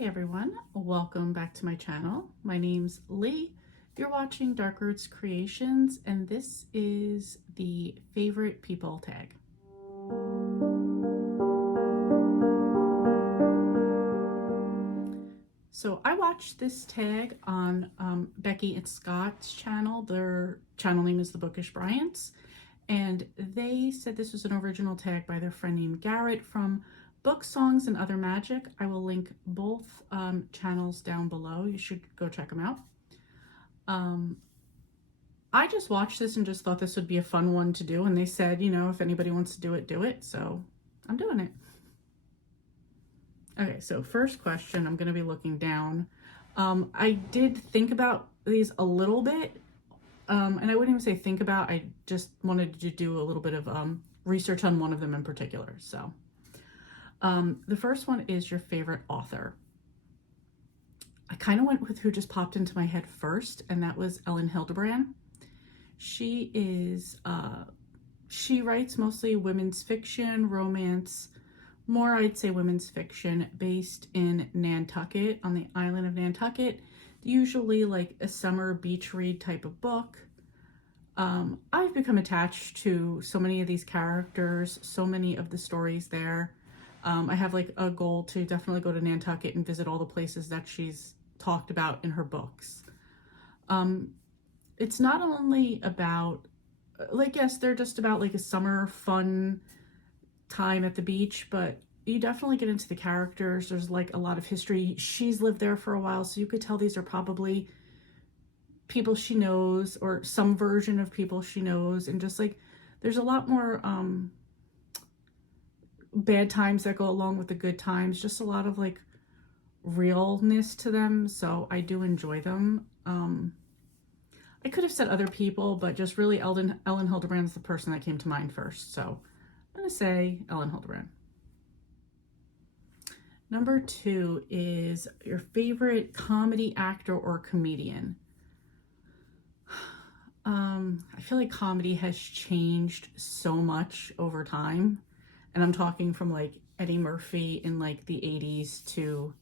Hey everyone, welcome back to my channel. My name's Lee. You're watching Dark Roots Creations, and this is the favorite people tag. So I watched this tag on Becky and Scott's channel. Their channel name is The Bookish Bryants, and they said this was an original tag by their friend named Garrett from Book, Songs, and Other Magic. I will link both channels down below. You should go check them out. I just watched this and just thought this would be a fun one to do. And they said, you know, if anybody wants to do it, do it. So I'm doing it. Okay, so first question, I'm going to be looking down. I did think about these a little bit. And I wouldn't even say think about, I just wanted to do a little bit of research on one of them in particular. So the first one is your favorite author. I kind of went with who just popped into my head first, and that was Elin Hilderbrand. She is, she writes mostly women's fiction, romance, more I'd say women's fiction, based in Nantucket, on the island of Nantucket, usually like a summer beach read type of book. I've become attached to so many of these characters, so many of the stories there. I have like a goal to definitely go to Nantucket and visit all the places that she's talked about in her books. It's not only about, like, yes, they're just about like a summer fun time at the beach, but you definitely get into the characters. There's like a lot of history. She's lived there for a while, so you could tell these are probably people she knows or some version of people she knows, and just like there's a lot more bad times that go along with the good times, just a lot of like realness to them, so I do enjoy them. I could have said other people, but just really Elin Hilderbrand is the person that came to mind first, so I'm gonna say Elin Hilderbrand. Number 2 is your favorite comedy actor or comedian. I feel like comedy has changed so much over time, and I'm talking from like Eddie Murphy in like the 80s to,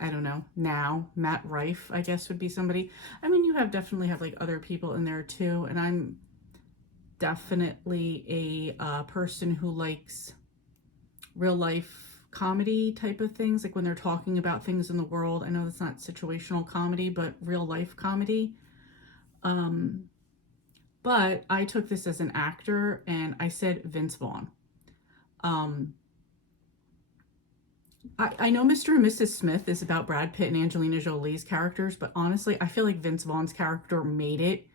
I don't know, now. Matt Rife, I guess, would be somebody. I mean, you definitely have like other people in there too, and I'm definitely a person who likes real life comedy type of things, like when they're talking about things in the world. I know that's not situational comedy, but real life comedy. But I took this as an actor, and I said Vince Vaughn. I know Mr. and Mrs. Smith is about Brad Pitt and Angelina Jolie's characters, but honestly, I feel like Vince Vaughn's character made it.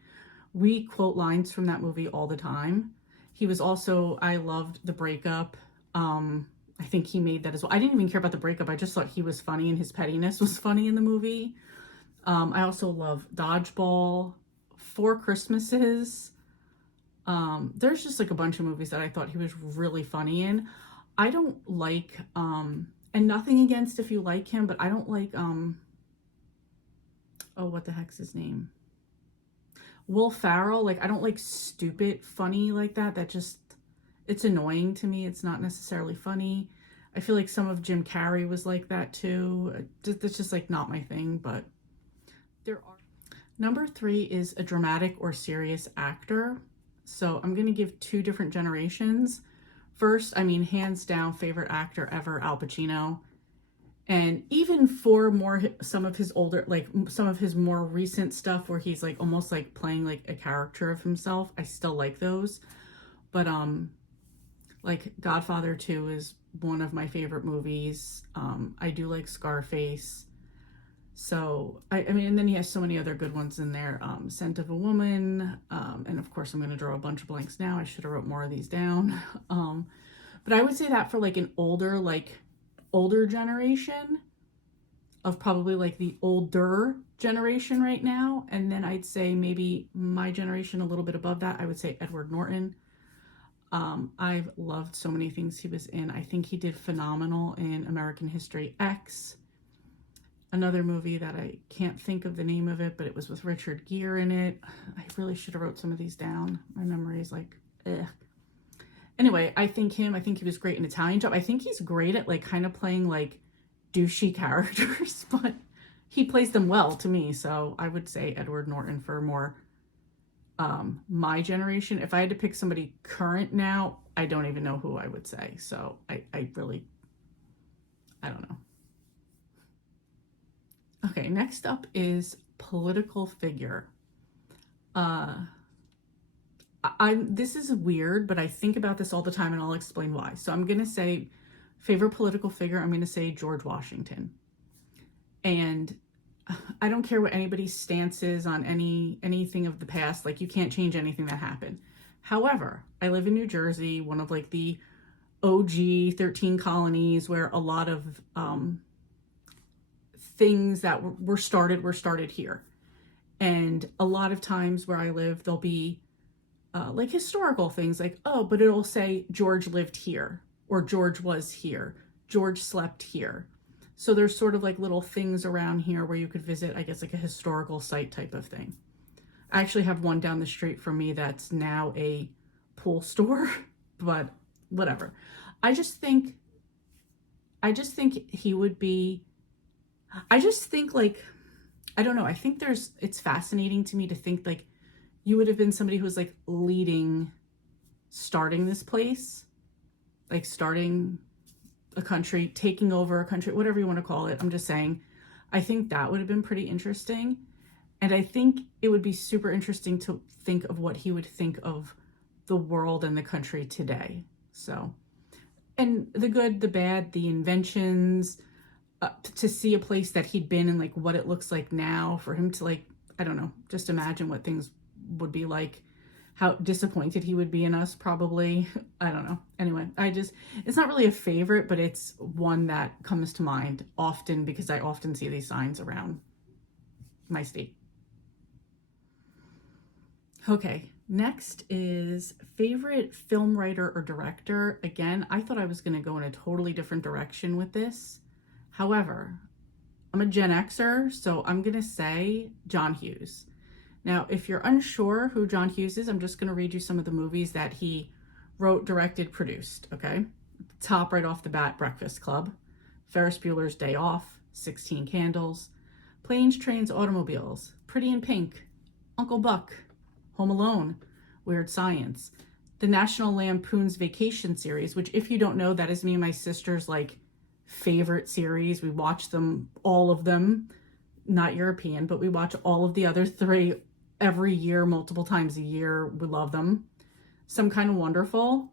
We quote lines from that movie all the time. He was also, I loved The Breakup. I think he made that as well. I didn't even care about The Breakup. I just thought he was funny, and his pettiness was funny in the movie. I also love Dodgeball, Four Christmases. There's just like a bunch of movies that I thought he was really funny in. I don't like, and nothing against if you like him, but I don't like, oh, what the heck's his name? Will Ferrell. Like, I don't like stupid funny like that. That just, it's annoying to me. It's not necessarily funny. I feel like some of Jim Carrey was like that too. That's just like not my thing, but there are. Number 3 is a dramatic or serious actor. So I'm going to give 2 different generations. First, I mean, hands down, favorite actor ever, Al Pacino. And even for some of his older, like some of his more recent stuff where he's like almost like playing like a character of himself, I still like those. But like Godfather 2 is one of my favorite movies. I do like Scarface. So, I mean, and then he has so many other good ones in there. Scent of a Woman. And of course, I'm going to draw a bunch of blanks now. I should have wrote more of these down. But I would say that for like an older generation of probably like the older generation right now. And then I'd say maybe my generation a little bit above that. I would say Edward Norton. I've loved so many things he was in. I think he did phenomenal in American History X. Another movie that I can't think of the name of it, but it was with Richard Gere in it. I really should have wrote some of these down. My memory is like, eh. Anyway, I think he was great in Italian Job. I think he's great at like kind of playing like douchey characters, but he plays them well to me. So I would say Edward Norton for more my generation. If I had to pick somebody current now, I don't even know who I would say. So I really, I don't know. Okay, next up is political figure. This is weird, but I think about this all the time and I'll explain why. So I'm going to say favorite political figure, I'm going to say George Washington. And I don't care what anybody's stance is on anything of the past. Like, you can't change anything that happened. However, I live in New Jersey, one of like the OG 13 colonies where a lot of things that were started here. And a lot of times where I live, there'll be like historical things like, oh, but it'll say George lived here, or George was here, George slept here. So there's sort of like little things around here where you could visit, I guess, like a historical site type of thing. I actually have one down the street from me that's now a pool store, but whatever. I just think he would be, I just think like, I don't know. I think it's fascinating to me to think like you would have been somebody who was like starting this place, like starting a country, taking over a country, whatever you want to call it. I'm just saying, I think that would have been pretty interesting. And I think it would be super interesting to think of what he would think of the world and the country today. So, and the good, the bad, the inventions, to see a place that he'd been and like what it looks like now, for him to like, I don't know, just imagine what things would be like, how disappointed he would be in us probably. I don't know. Anyway, it's not really a favorite, but it's one that comes to mind often because I often see these signs around my state. Okay, next is favorite film writer or director. Again, I thought I was going to go in a totally different direction with this. However, I'm a Gen Xer, so I'm going to say John Hughes. Now, if you're unsure who John Hughes is, I'm just going to read you some of the movies that he wrote, directed, produced, okay? Top right off the bat, Breakfast Club, Ferris Bueller's Day Off, 16 Candles, Planes, Trains, Automobiles, Pretty in Pink, Uncle Buck, Home Alone, Weird Science, the National Lampoon's Vacation series, which if you don't know, that is me and my sister's like favorite series. We watch them, all of them, not European, but we watch all of the other three every year, multiple times a year. We love them. Some Kind of Wonderful,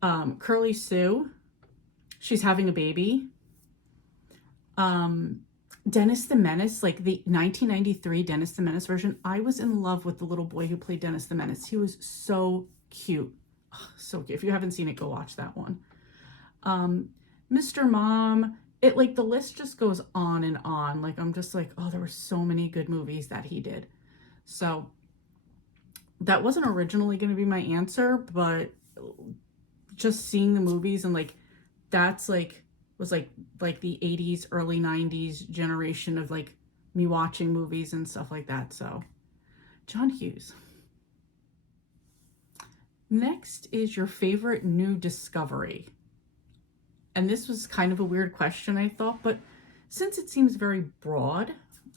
Curly Sue, she's having a baby, Dennis the Menace, like the 1993 Dennis the Menace version. I was in love with the little boy who played Dennis the Menace. He was so cute. Oh, so cute. If you haven't seen it, go watch that one. Mr. Mom, it like the list just goes on and on. Like, I'm just like, oh, there were so many good movies that he did. So that wasn't originally going to be my answer, but just seeing the movies and like, that's like, was like the 80s, early 90s generation of like me watching movies and stuff like that. So John Hughes. Next is your favorite new discovery. And this was kind of a weird question, I thought, but since it seems very broad,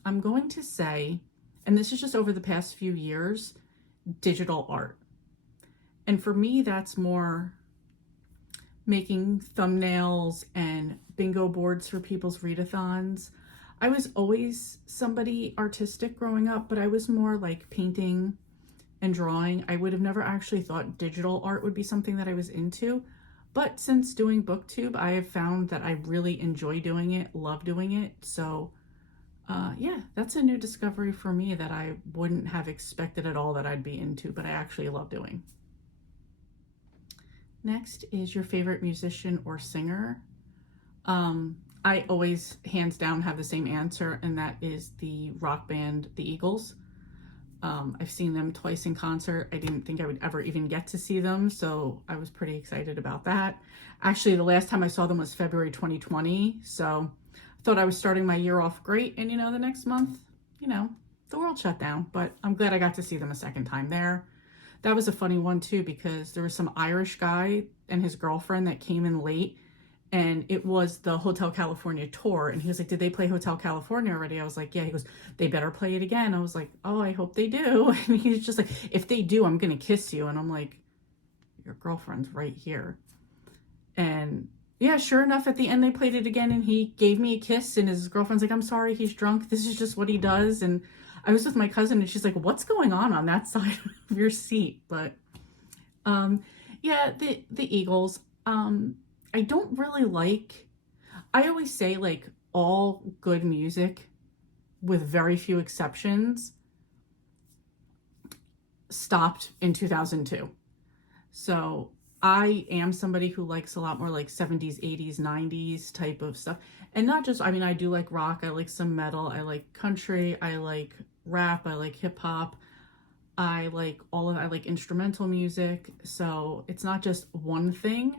I'm going to say, and this is just over the past few years, digital art. And for me, that's more making thumbnails and bingo boards for people's readathons. I was always somebody artistic growing up, but I was more like painting and drawing. I would have never actually thought digital art would be something that I was into. But since doing BookTube, I have found that I really enjoy doing it, love doing it. So yeah, that's a new discovery for me that I wouldn't have expected at all that I'd be into, but I actually love doing. Next is your favorite musician or singer. I always, hands down, have the same answer, and that is the rock band, the Eagles. I've seen them twice in concert. I didn't think I would ever even get to see them, so I was pretty excited about that. Actually, the last time I saw them was February 2020, so I thought I was starting my year off great, and the next month, the world shut down, but I'm glad I got to see them a second time there. That was a funny one too, because there was some Irish guy and his girlfriend that came in late, And it was the Hotel California tour. And he was like, did they play Hotel California already? I was like, yeah. He goes, they better play it again. I was like, oh, I hope they do. And he's just like, if they do, I'm going to kiss you. And I'm like, your girlfriend's right here. And yeah, sure enough, at the end, they played it again and he gave me a kiss. And his girlfriend's like, I'm sorry, he's drunk. This is just what he does. And I was with my cousin and she's like, what's going on that side of your seat? But yeah, the Eagles. I don't really like, I always say like all good music, with very few exceptions, stopped in 2002. So I am somebody who likes a lot more like 70s, 80s, 90s type of stuff. And not just, I mean, I do like rock, I like some metal, I like country, I like rap, I like hip hop. I like instrumental music. So it's not just one thing,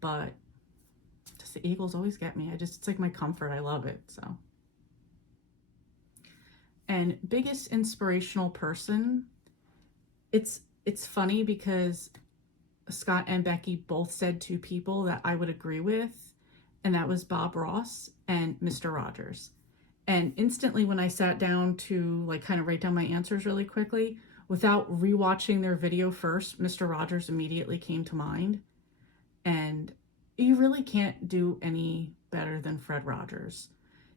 but just the Eagles always get me. It's like my comfort. I love it. So, and biggest inspirational person. It's funny because Scott and Becky both said two people that I would agree with, and that was Bob Ross and Mr. Rogers. And instantly when I sat down to like kind of write down my answers really quickly, without rewatching their video first, Mr. Rogers immediately came to mind. And you really can't do any better than Fred Rogers.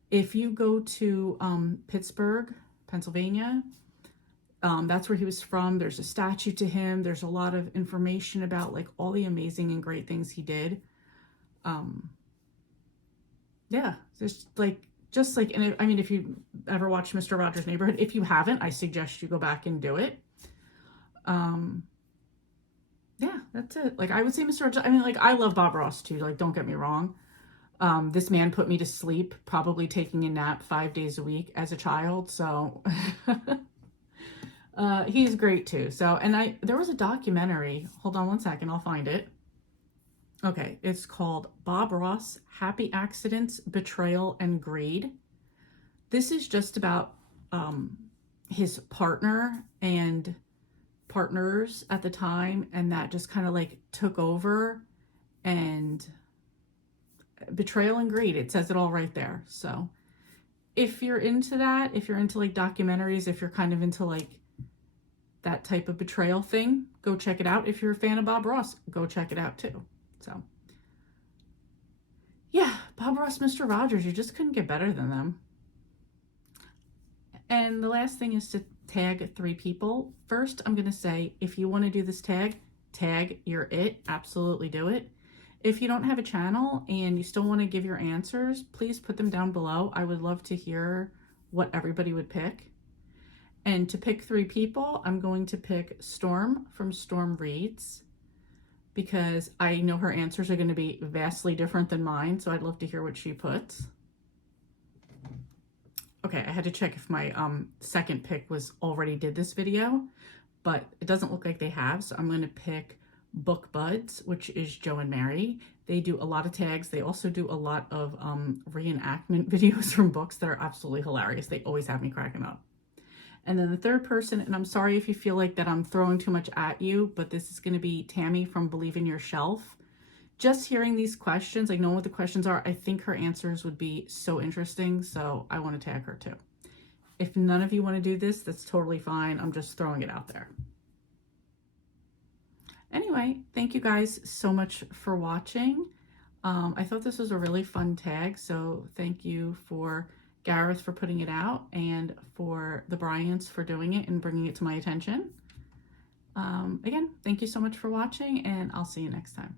If you go to Pittsburgh, Pennsylvania, that's where he was from. There's a statue to him. There's a lot of information about like all the amazing and great things he did. Yeah, there's like, just like, and I mean, if you ever watched Mr. Rogers' Neighborhood, if you haven't, I suggest you go back and do it. Yeah, that's it. Like, I would say Mr. Rogers, I mean, like, I love Bob Ross too, like, don't get me wrong. This man put me to sleep, probably taking a nap 5 days a week as a child, so he's great too. So, and there was a documentary, hold on one second, I'll find it. Okay, it's called Bob Ross, Happy Accidents, Betrayal, and Greed. This is just about his partner and partners at the time, and that just kind of like took over, and betrayal and greed. It says it all right there. So if you're into that, if you're into like documentaries, if you're kind of into like that type of betrayal thing, go check it out. If you're a fan of Bob Ross, go check it out too. So yeah, Bob Ross, Mr. Rogers, you just couldn't get better than them. And the last thing is to tag 3 people. First, I'm going to say, if you want to do this tag you're it. Absolutely do it. If you don't have a channel and you still want to give your answers, please put them down below. I would love to hear what everybody would pick. And to pick 3 people, I'm going to pick Storm from Storm Reads, because I know her answers are going to be vastly different than mine, so I'd love to hear what she puts. Okay, I had to check if my second pick was already did this video, but it doesn't look like they have, so I'm going to pick Book Buds, which is Joe and Mary. They do a lot of tags. They also do a lot of reenactment videos from books that are absolutely hilarious. They always have me cracking up. And then the third person, and I'm sorry if you feel like that I'm throwing too much at you, but this is going to be Tammy from Believe in Your Shelf. Just hearing these questions, like knowing what the questions are, I think her answers would be so interesting, so I want to tag her too. If none of you want to do this, that's totally fine. I'm just throwing it out there. Anyway, thank you guys so much for watching. I thought this was a really fun tag, so thank you for Gareth for putting it out, and for the Bryants for doing it and bringing it to my attention. Again, thank you so much for watching, and I'll see you next time.